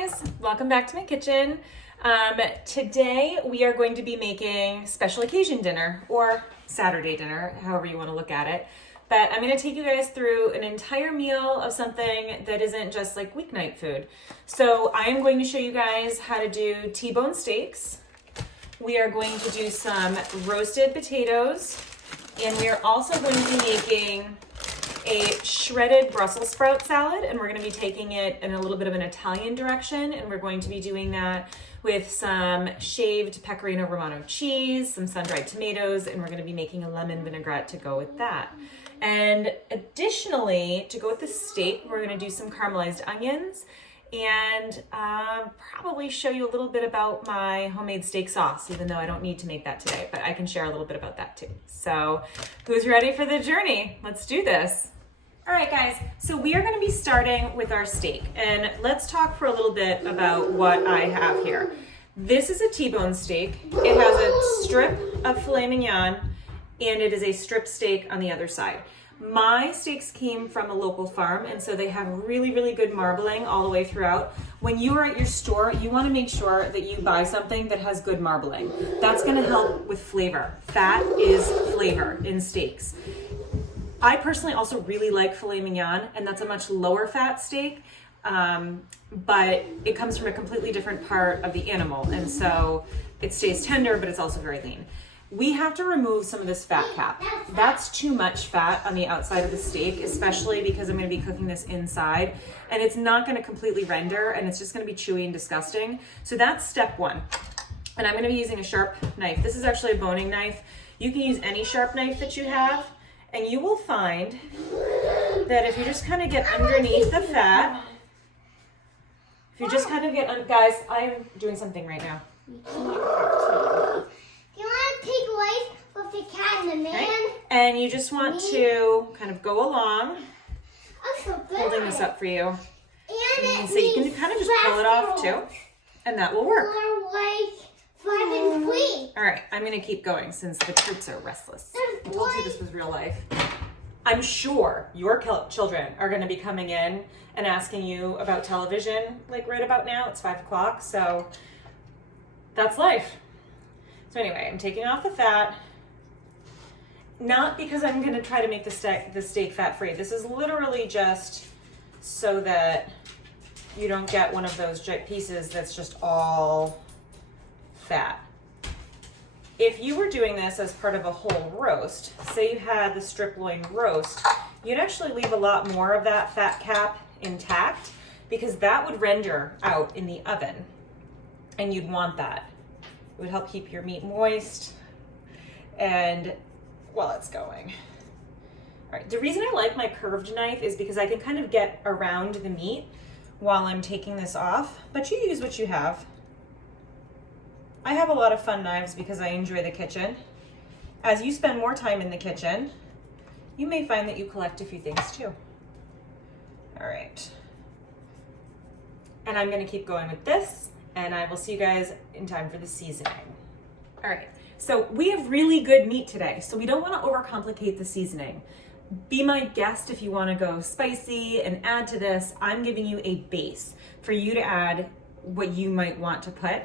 guys, welcome back to my kitchen. Today we are going to be making special occasion dinner or Saturday dinner, however you want to look at it. But I'm going to take you guys through an entire meal of something that isn't just like weeknight food. So I am going to show you guys how to do T-bone steaks. We are going to do some roasted potatoes, and we are also going to be making a shredded Brussels sprout salad, and we're going to be taking it in a little bit of an Italian direction, and we're going to be doing that with some shaved Pecorino Romano cheese, some sun-dried tomatoes, and we're going to be making a lemon vinaigrette to go with that. And additionally, to go with the steak, we're going to do some caramelized onions and probably show you a little bit about my homemade steak sauce, even though I don't need to make that today, but I can share a little bit about that too. So who's ready for the journey? Let's do this. All right, guys, so we are going to be starting with our steak, and let's talk for a little bit about what I have here. This is a T-bone steak. It has a strip of filet mignon, and it is a strip steak on the other side. My steaks came from a local farm, and so they have really, really good marbling all the way throughout. When you are at your store, you want to make sure that you buy something that has good marbling. That's going to help with flavor. Fat is flavor in steaks. I personally also really like filet mignon, and that's a much lower fat steak, but it comes from a completely different part of the animal, and so it stays tender, but it's also very lean. We have to remove some of this fat cap. That's too much fat on the outside of the steak, especially because I'm going to be cooking this inside, and it's not going to completely render, and it's just going to be chewy and disgusting. So that's step one. And I'm going to be using a sharp knife. This is actually a boning knife. You can use any sharp knife that you have, and you will find that if you just kind of get underneath the fat, if you just kind of get, guys, I'm doing something right now. With the cat and the man. Okay. And you just want to kind of go along, holding this up for you. And so you can kind of just pull it off too, and that will work. All right, I'm going to keep going since the troops are restless. I told you this was real life. I'm sure your children are going to be coming in and asking you about television, like right about now. It's 5 o'clock, so that's life. So anyway, I'm taking off the fat. Not because I'm going to try to make the steak fat-free. This is literally just so that you don't get one of those pieces that's just all fat. If you were doing this as part of a whole roast, say you had the strip loin roast, you'd actually leave a lot more of that fat cap intact because that would render out in the oven, and you'd want that. It would help keep your meat moist and while it's going. All right, the reason I like my curved knife is because I can kind of get around the meat while I'm taking this off, but you use what you have. I have a lot of fun knives because I enjoy the kitchen. As you spend more time in the kitchen, you may find that you collect a few things too. All right. And I'm gonna keep going with this, and I will see you guys in time for the seasoning. All right. So we have really good meat today, so we don't want to overcomplicate the seasoning. Be my guest if you want to go spicy and add to this. I'm giving you a base for you to add what you might want to put.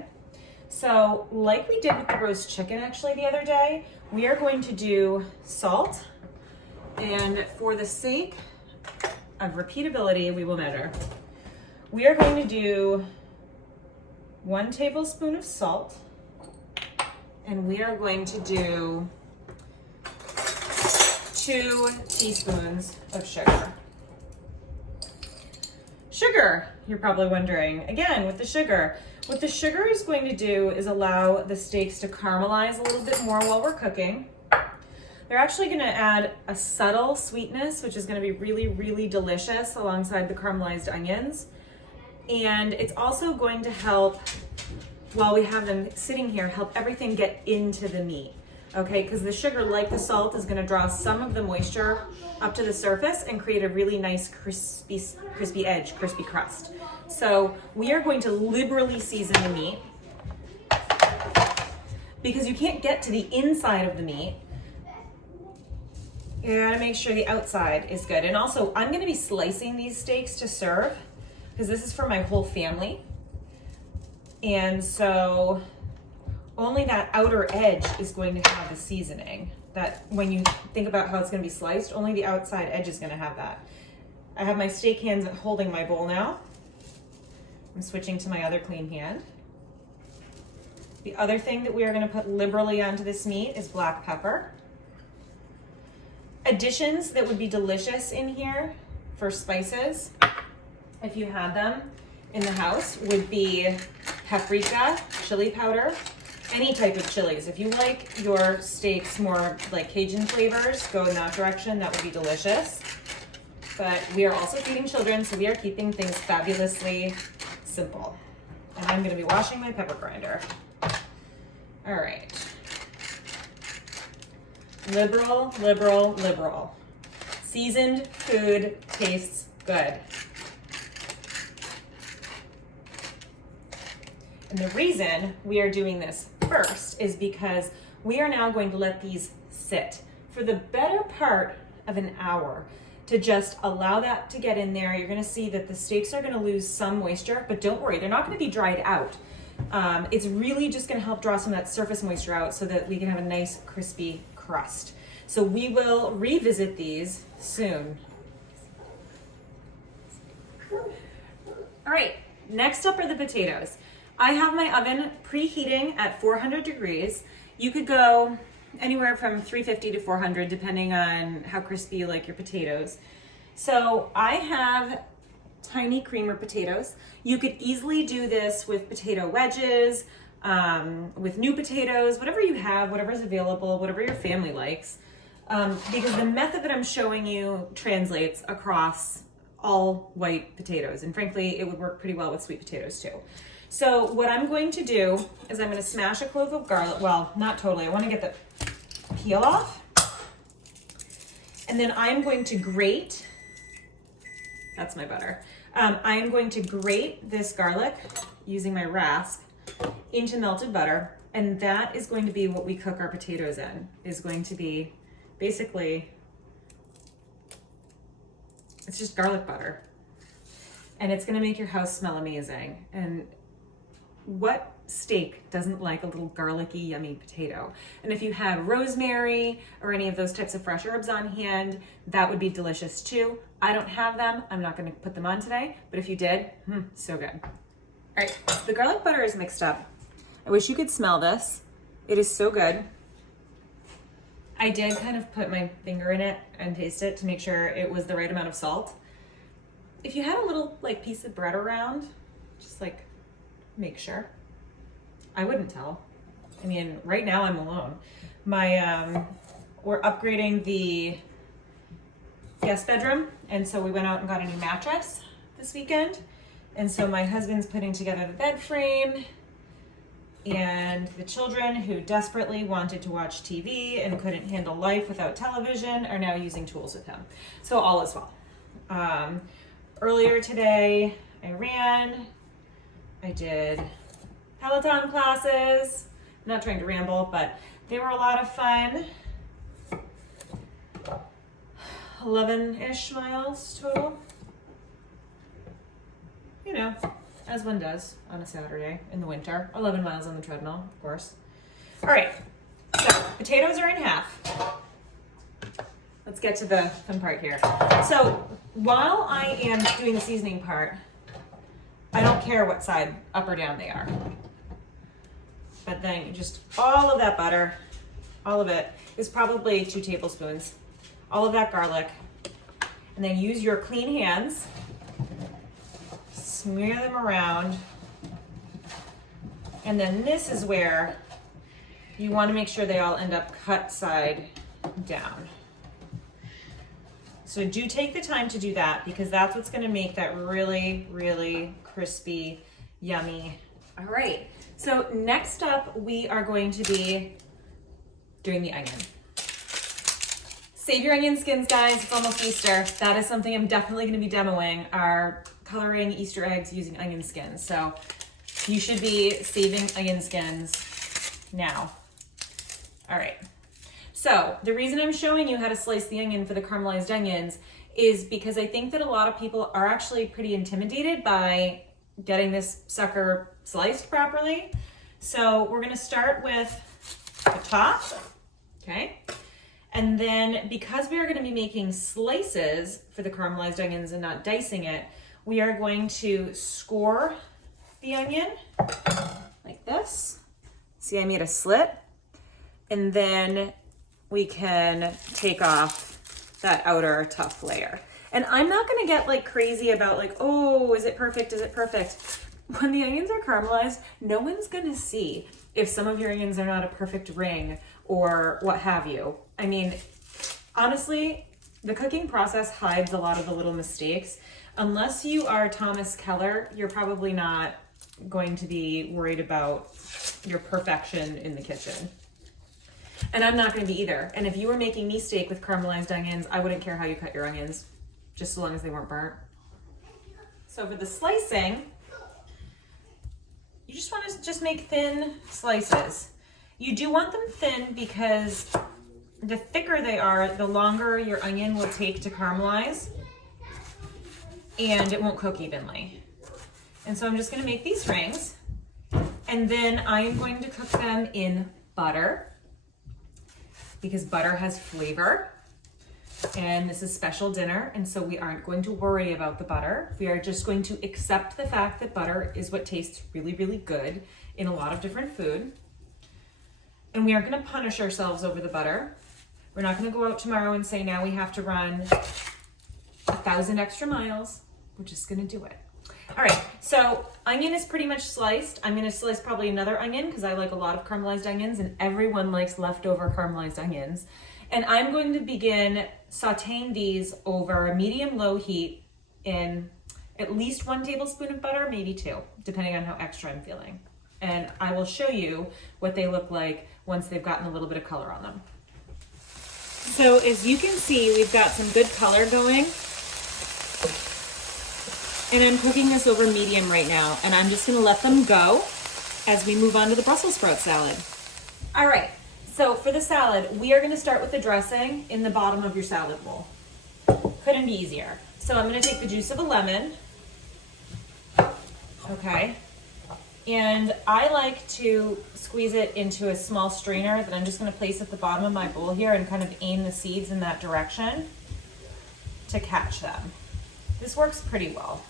So like we did with the roast chicken actually the other day, we are going to do salt, and for the sake of repeatability, we will measure. We are going to do 1 tablespoon of salt, and we are going to do 2 teaspoons of sugar. Sugar, you're probably wondering. Again, with the sugar. What the sugar is going to do is allow the steaks to caramelize a little bit more while we're cooking. They're actually going to add a subtle sweetness, which is going to be really, really delicious alongside the caramelized onions. And it's also going to help, while we have them sitting here, help everything get into the meat, okay? Because the sugar, like the salt, is going to draw some of the moisture up to the surface and create a really nice crispy edge, crispy crust. So we are going to liberally season the meat because you can't get to the inside of the meat. You gotta make sure the outside is good. And also, I'm gonna be slicing these steaks to serve because this is for my whole family. And so only that outer edge is going to have the seasoning. That when you think about how it's going to be sliced, only the outside edge is going to have that. I have my steak hands holding my bowl now. I'm switching to my other clean hand. The other thing that we are going to put liberally onto this meat is black pepper. Additions that would be delicious in here for spices, if you had them in the house, would be paprika, chili powder, any type of chilies. If you like your steaks more like Cajun flavors, go in that direction, that would be delicious. But we are also feeding children, so we are keeping things fabulously simple. And I'm gonna be washing my pepper grinder. All right. Liberal, liberal, liberal. Seasoned food tastes good. And the reason we are doing this first is because we are now going to let these sit for the better part of an hour to just allow that to get in there. You're gonna see that the steaks are gonna lose some moisture, but don't worry, they're not gonna be dried out. It's really just gonna help draw some of that surface moisture out so that we can have a nice crispy crust. So we will revisit these soon. All right, next up are the potatoes. I have my oven preheating at 400 degrees. You could go anywhere from 350 to 400 depending on how crispy you like your potatoes. So I have tiny creamer potatoes. You could easily do this with potato wedges, with new potatoes, whatever you have, whatever's available, whatever your family likes. Because the method that I'm showing you translates across all white potatoes. And frankly, it would work pretty well with sweet potatoes too. So what I'm going to do is I'm going to smash a clove of garlic. Well, not totally. I want to get the peel off. And then I'm going to grate. That's my butter. I am going to grate this garlic using my rasp into melted butter. And that is going to be what we cook our potatoes in. Is going to be basically, it's just garlic butter. And it's going to make your house smell amazing. And what steak doesn't like a little garlicky, yummy potato? And if you have rosemary or any of those types of fresh herbs on hand, that would be delicious too. I don't have them. I'm not going to put them on today, but if you did, so good. All right, so the garlic butter is mixed up. I wish you could smell this. It is so good. I did kind of put my finger in it and taste it to make sure it was the right amount of salt. If you had a little like piece of bread around, just like make sure. I wouldn't tell. I mean, right now I'm alone. We're upgrading the guest bedroom, and so we went out and got a new mattress this weekend. And so my husband's putting together the bed frame, and the children who desperately wanted to watch TV and couldn't handle life without television are now using tools with him. So all is well. Earlier today, I ran. I did Peloton classes. I'm not trying to ramble, but they were a lot of fun. 11-ish miles total. You know, as one does on a Saturday in the winter. 11 miles on the treadmill, of course. All right, so potatoes are in half. Let's get to the fun part here. So while I am doing the seasoning part, I don't care what side, up or down they are. But then just all of that butter, all of it is probably 2 tablespoons. All of that garlic. And then use your clean hands. Smear them around. And then this is where you want to make sure they all end up cut side down. So do take the time to do that because that's what's going to make that really, really crispy, yummy. All right. So next up, we are going to be doing the onion. Save your onion skins, guys. It's almost Easter. That is something I'm definitely going to be demoing, are coloring Easter eggs using onion skins. So you should be saving onion skins now. All right. So the reason I'm showing you how to slice the onion for the caramelized onions is because I think that a lot of people are actually pretty intimidated by getting this sucker sliced properly. So we're gonna start with the top, okay? And then because we are gonna be making slices for the caramelized onions and not dicing it, we are going to score the onion like this. See, I made a slit. And then we can take off that outer tough layer. And I'm not gonna get like crazy about like, oh, is it perfect, is it perfect? When the onions are caramelized, no one's gonna see if some of your onions are not a perfect ring or what have you. I mean, honestly, the cooking process hides a lot of the little mistakes. Unless you are Thomas Keller, you're probably not going to be worried about your perfection in the kitchen. And I'm not gonna be either. And if you were making me steak with caramelized onions, I wouldn't care how you cut your onions, just so long as they weren't burnt. So for the slicing, you just want to just make thin slices. You do want them thin because the thicker they are, the longer your onion will take to caramelize and it won't cook evenly. And so I'm just gonna make these rings and then I am going to cook them in butter because butter has flavor. And this is special dinner, and so we aren't going to worry about the butter. We are just going to accept the fact that butter is what tastes really, really good in a lot of different food. And we aren't gonna punish ourselves over the butter. We're not gonna go out tomorrow and say now we have to run 1,000 extra miles. We're just gonna do it. All right, so onion is pretty much sliced. I'm gonna slice probably another onion because I like a lot of caramelized onions and everyone likes leftover caramelized onions. And I'm going to begin sauteing these over a medium-low heat in at least 1 tablespoon of butter, maybe 2, depending on how extra I'm feeling. And I will show you what they look like once they've gotten a little bit of color on them. So as you can see, we've got some good color going. And I'm cooking this over medium right now, and I'm just gonna let them go as we move on to the Brussels sprout salad. All right. So for the salad, we are gonna start with the dressing in the bottom of your salad bowl. Couldn't be easier. So I'm gonna take the juice of a lemon, okay? And I like to squeeze it into a small strainer that I'm just gonna place at the bottom of my bowl here and kind of aim the seeds in that direction to catch them. This works pretty well.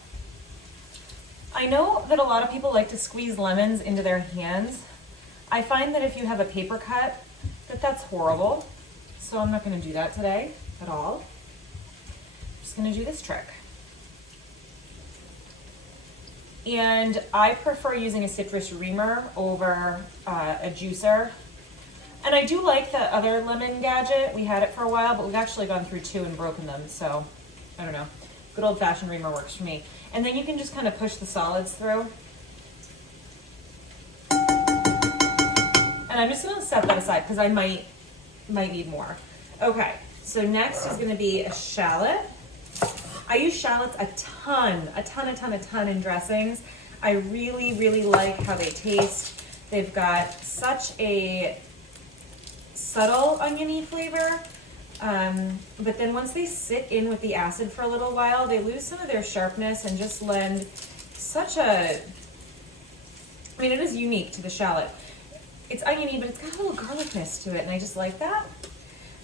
I know that a lot of people like to squeeze lemons into their hands. I find that if you have a paper cut, that's horrible. So I'm not gonna do that today at all. I'm just gonna do this trick. And I prefer using a citrus reamer over a juicer. And I do like the other lemon gadget. We had it for a while, but we've actually gone through 2 and broken them. So I don't know, good old fashioned reamer works for me. And then you can just kind of push the solids through. And I'm just gonna set that aside because I might need more. Okay, so next is gonna be a shallot. I use shallots a ton in dressings. I really, really like how they taste. They've got such a subtle oniony flavor, but then once they sit in with the acid for a little while, they lose some of their sharpness and just lend such a, I mean, it is unique to the shallot. It's oniony, but it's got a little garlicness to it, and I just like that.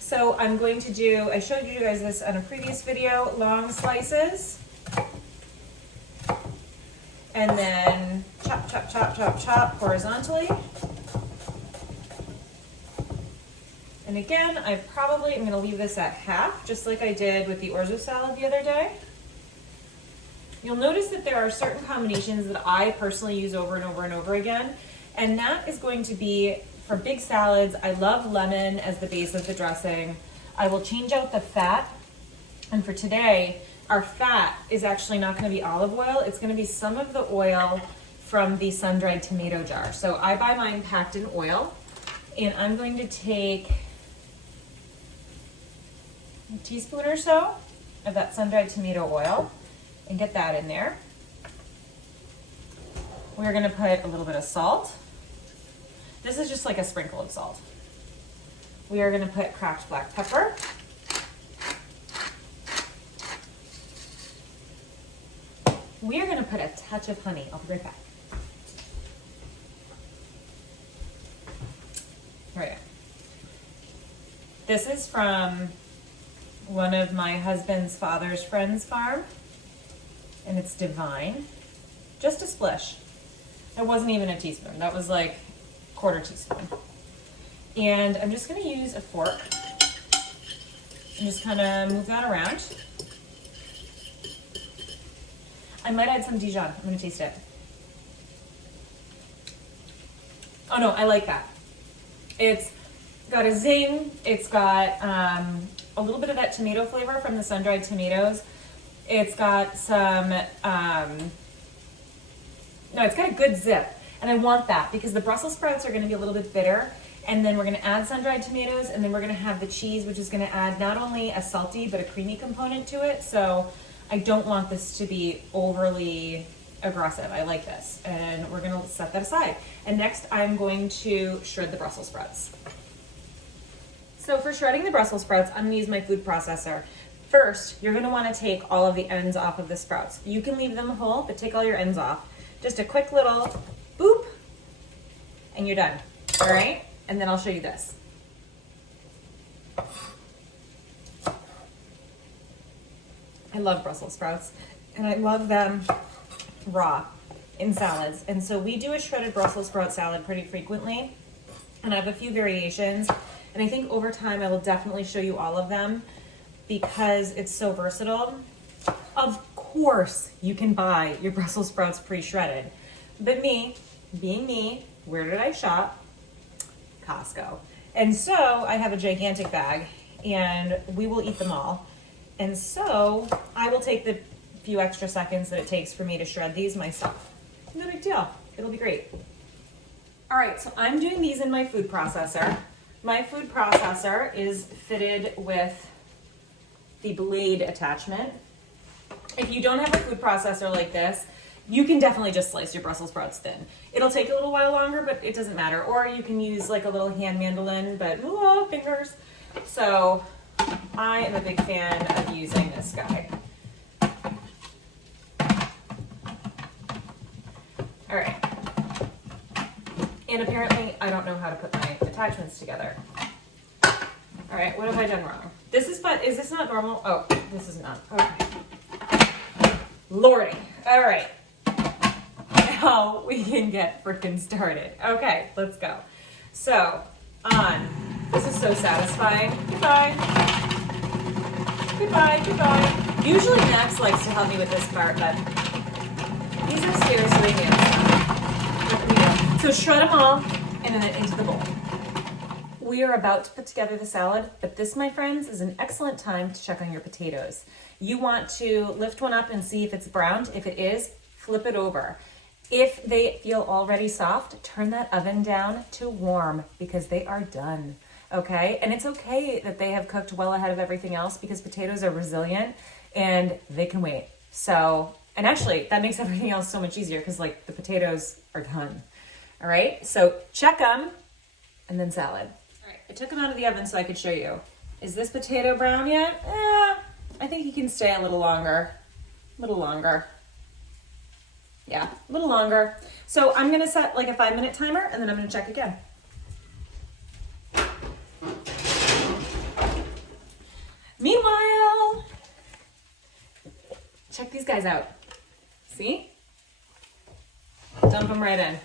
So I'm going to do, I showed you guys this on a previous video, long slices. And then chop, chop, chop, chop, chop horizontally. And again, I probably am gonna leave this at half, just like I did with the orzo salad the other day. You'll notice that there are certain combinations that I personally use over and over and over again. And that is going to be for big salads. I love lemon as the base of the dressing. I will change out the fat. And for today, our fat is actually not going to be olive oil. It's going to be some of the oil from the sun-dried tomato jar. So I buy mine packed in oil. And I'm going to take a teaspoon or so of that sun-dried tomato oil and get that in there. We're going to put a little bit of salt. This is just like a sprinkle of salt. We are going to put cracked black pepper. we are gonna put a touch of honey. I'll be right back. Right. This is from one of my husband's father's friend's farm, and it's divine. Just a splish. It wasn't even a teaspoon. That was like a quarter teaspoon. And I'm just gonna use a fork and just kind of move that around. I might add some Dijon. I'm gonna taste it. Oh no, I like that. It's got a zing. It's got a little bit of that tomato flavor from the sun-dried tomatoes. It's got some, no, it's got a good zip. And I want that because the Brussels sprouts are gonna be a little bit bitter. And then we're gonna add sun-dried tomatoes, and then we're gonna have the cheese, which is gonna add not only a salty, but a creamy component to it. So I don't want this to be overly aggressive. I like this. And we're gonna set that aside. And next I'm going to shred the Brussels sprouts. So for shredding the Brussels sprouts, I'm gonna use my food processor. First, you're gonna wanna take all of the ends off of the sprouts. You can leave them whole, but take all your ends off. Just a quick little boop, and you're done, all right? And then I'll show you this. I love Brussels sprouts, and I love them raw in salads. And so we do a shredded Brussels sprout salad pretty frequently, and I have a few variations. And I think over time I will definitely show you all of them because it's so versatile. Of course, you can buy your Brussels sprouts pre-shredded, but me, being me, where did I shop? Costco. And so I have a gigantic bag, and we will eat them all. And so I will take the few extra seconds that it takes for me to shred these myself. No big deal. It'll be great. All right, so I'm doing these in my food processor. My food processor is fitted with the blade attachment. If you don't have a food processor like this, you can definitely just slice your Brussels sprouts thin. It'll take a little while longer, but it doesn't matter. Or you can use like a little hand mandolin, but fingers. So I am a big fan of using this guy. All right. And apparently I don't know how to put my attachments together. All right, what have I done wrong? This is this not normal? Oh, this is not, okay. Lordy, all right. Now we can get freaking started. Okay, let's go. So, this is so satisfying. Goodbye. Goodbye, goodbye. Usually Max likes to help me with this part, but he's upstairs doing it. So shred them all and then into the bowl. We are about to put together the salad, but this, my friends, is an excellent time to check on your potatoes. You want to lift one up and see if it's browned. If it is, flip it over. If they feel already soft, turn that oven down to warm because they are done, okay? And it's okay that they have cooked well ahead of everything else because potatoes are resilient and they can wait. So, and actually that makes everything else so much easier because like the potatoes are done, all right? So check them and then salad. All right, I took them out of the oven so I could show you. Is this potato brown yet? I think you can stay a little longer, Yeah, a little longer. So I'm gonna set like a 5-minute timer and then I'm gonna check again. Meanwhile, check these guys out. See? Dump them right in.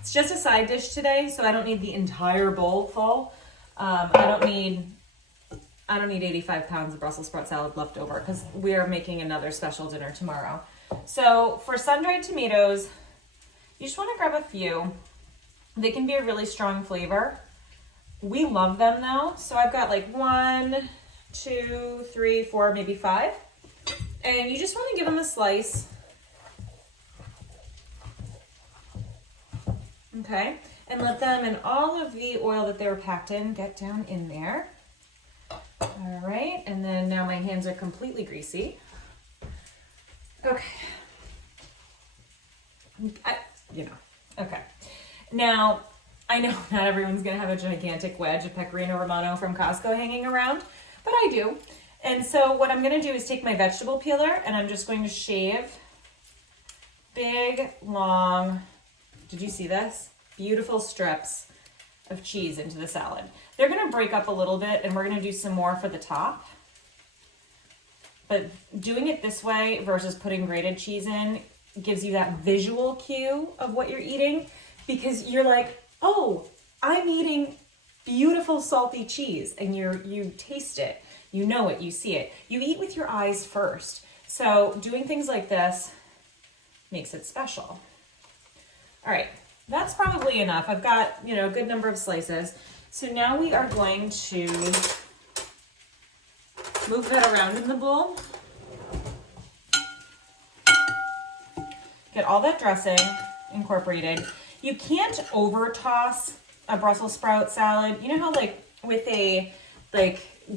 It's just a side dish today, so I don't need the entire bowl full. I don't need 85 pounds of Brussels sprout salad left over because we are making another special dinner tomorrow. So for sun-dried tomatoes, you just want to grab a few. They can be a really strong flavor. We love them though. So I've got like 1, 2, 3, 4, maybe 5. And you just want to give them a slice. Okay. And let them and all of the oil that they were packed in get down in there. All right, and then now my hands are completely greasy. Okay. Okay. Now, I know not everyone's gonna have a gigantic wedge of Pecorino Romano from Costco hanging around, but I do. And so what I'm gonna do is take my vegetable peeler and I'm just going to shave big, long, did you see this? Beautiful strips of cheese into the salad. They're gonna break up a little bit and we're gonna do some more for the top. But doing it this way versus putting grated cheese in gives you that visual cue of what you're eating, because you're like, oh, I'm eating beautiful salty cheese, and you taste it, you know it, you see it. You eat with your eyes first. So doing things like this makes it special. All right, that's probably enough. I've got, a good number of slices. So now we are going to move that around in the bowl. Get all that dressing incorporated. You can't over toss a Brussels sprout salad. You know how with a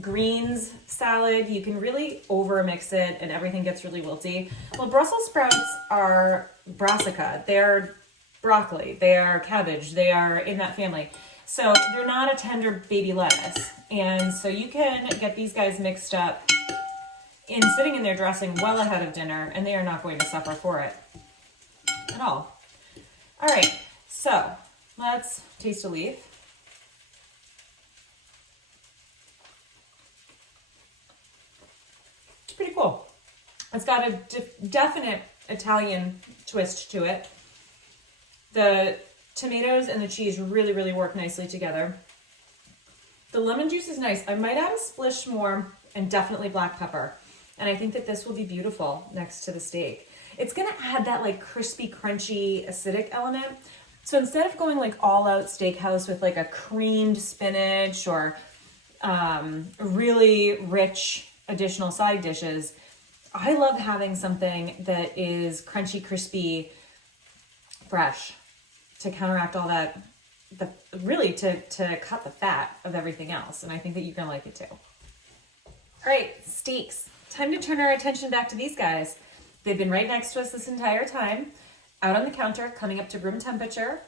greens salad, you can really over mix it and everything gets really wilty. Well, Brussels sprouts are brassica. They're broccoli, they are cabbage, they are in that family. So they're not a tender baby lettuce. And so you can get these guys mixed up in sitting in their dressing well ahead of dinner, and they are not going to suffer for it at all. All right, so let's taste a leaf. It's pretty cool. It's got a definite Italian twist to it. The tomatoes and the cheese really, really work nicely together. The lemon juice is nice. I might add a splish more and definitely black pepper. And I think that this will be beautiful next to the steak. It's gonna add that crispy, crunchy, acidic element. So instead of going all out steakhouse with a creamed spinach or really rich additional side dishes, I love having something that is crunchy, crispy, fresh to counteract all that, really to cut the fat of everything else. And I think that you're gonna like it too. All right, steaks. Time to turn our attention back to these guys. They've been right next to us this entire time, out on the counter, coming up to room temperature.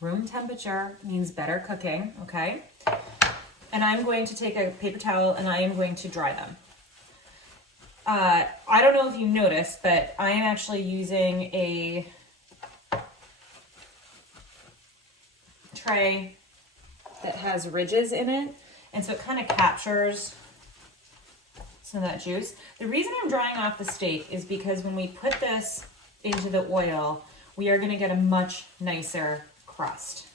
Room temperature means better cooking, okay? And I'm going to take a paper towel and I am going to dry them. I don't know if you noticed, but I am actually using a tray that has ridges in it, and so it kind of captures some of that juice. The reason I'm drying off the steak is because when we put this into the oil, we are going to get a much nicer crust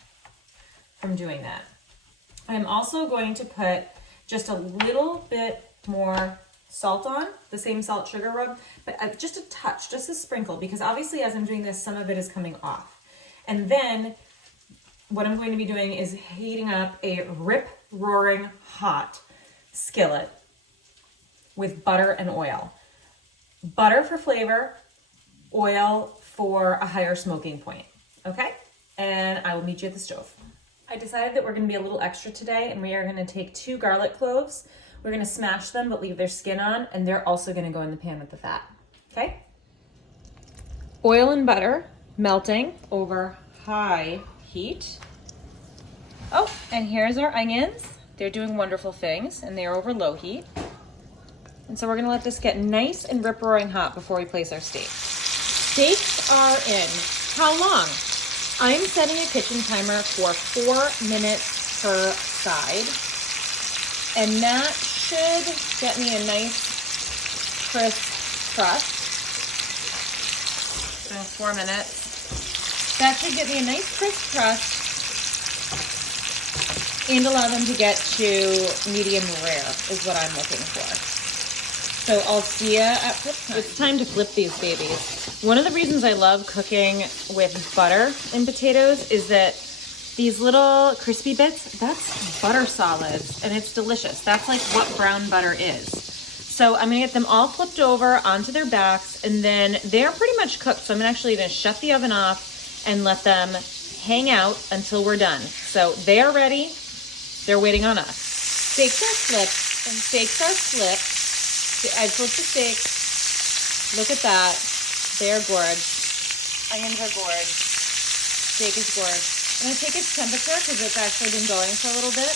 from doing that. I'm also going to put just a little bit more salt on, the same salt sugar rub, but just a touch, just a sprinkle, because obviously as I'm doing this, some of it is coming off. And then what I'm going to be doing is heating up a rip-roaring hot skillet with butter and oil. Butter for flavor, oil for a higher smoking point, okay? And I will meet you at the stove. I decided that we're gonna be a little extra today, and we are gonna take 2 garlic cloves. We're gonna smash them, but leave their skin on, and they're also gonna go in the pan with the fat, okay? Oil and butter melting over high heat. Oh, and here's our onions. They're doing wonderful things, and they're over low heat. And so we're gonna let this get nice and rip-roaring hot before we place our steak. Steaks are in. How long? I'm setting a kitchen timer for 4 minutes per side. And that should get me a nice crisp crust. So 4 minutes. That should get me a nice crisp crust and allow them to get to medium rare is what I'm looking for. So I'll see you at flip time. It's time to flip these babies. One of the reasons I love cooking with butter in potatoes is that these little crispy bits, that's butter solids, and it's delicious. That's like what brown butter is. So I'm gonna get them all flipped over onto their backs, and then they're pretty much cooked. So I'm actually gonna shut the oven off and let them hang out until we're done. So they are ready. They're waiting on us. Steaks are flipped, and steaks are flipped. I flipped the steaks. Look at that. They're gorge. Onions are gorge. Steak is gorge. I'm going to take its temperature because it's actually been going for a little bit.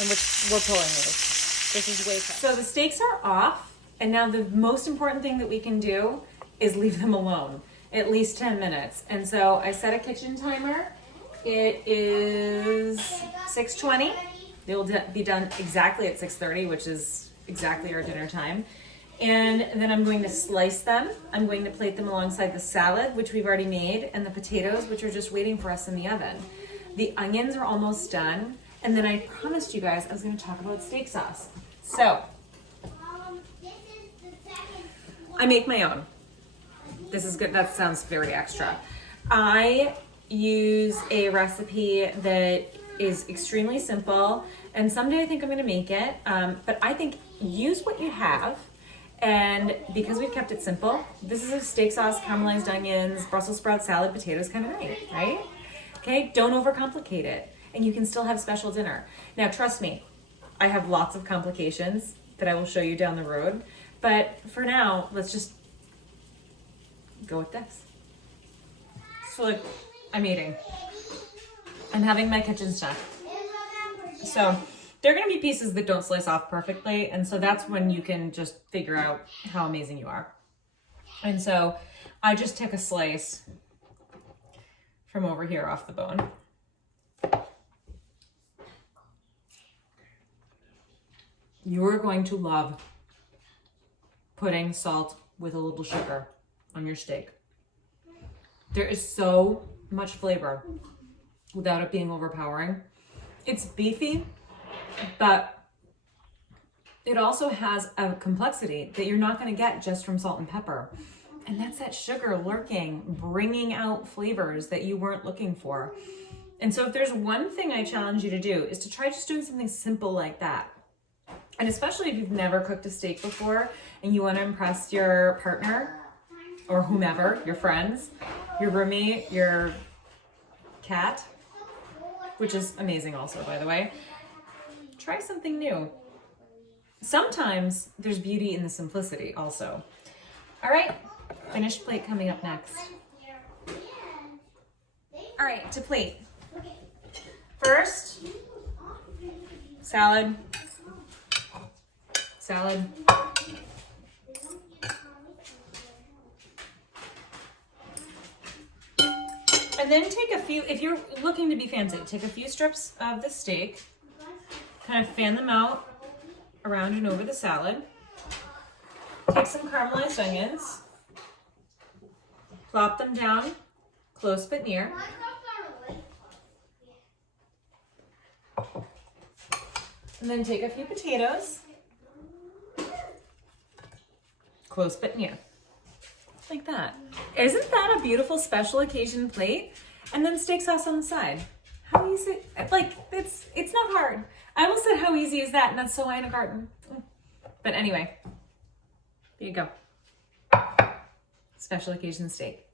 and we're pulling these. This is way cut. So the steaks are off, and now the most important thing that we can do is leave them alone, at least 10 minutes. And so I set a kitchen timer. It is 6:20. They will be done exactly at 6:30, which is exactly our dinner time. And then I'm going to slice them. I'm going to plate them alongside the salad, which we've already made, and the potatoes, which are just waiting for us in the oven. The onions are almost done. And then I promised you guys I was going to talk about steak sauce. So, This is the second one. I make my own. This is good. That sounds very extra. I use a recipe that is extremely simple, and someday I think I'm going to make it. But I think use what you have. And because we've kept it simple, this is a steak sauce, caramelized onions, Brussels sprout salad, potatoes kind of night, right? Okay, don't overcomplicate it. And you can still have special dinner. Now, trust me, I have lots of complications that I will show you down the road. But for now, let's just go with this. So look, I'm eating. I'm having my kitchen stuff. So there are going to be pieces that don't slice off perfectly, and so that's when you can just figure out how amazing you are. And so I just took a slice from over here off the bone. You're going to love putting salt with a little sugar on your steak. There is so much flavor without it being overpowering. It's beefy, but it also has a complexity that you're not going to get just from salt and pepper. And that's that sugar lurking, bringing out flavors that you weren't looking for. And so if there's one thing I challenge you to do is to try just doing something simple like that. And especially if you've never cooked a steak before and you want to impress your partner or whomever, your friends, your roommate, your cat, which is amazing also, by the way. Try something new. Sometimes there's beauty in the simplicity also. All right, finished plate coming up next. All right, to plate. First, salad. Salad. And then take a few, if you're looking to be fancy, take a few strips of the steak, kind of fan them out around and over the salad. Take some caramelized onions, plop them down close but near. And then take a few potatoes, close but near. Like that. Isn't that a beautiful special occasion plate? And then steak sauce on the side. How easy, like, it's not hard. I almost said how easy is that, and that's so Ina Garten. But anyway, there you go. Special occasion steak.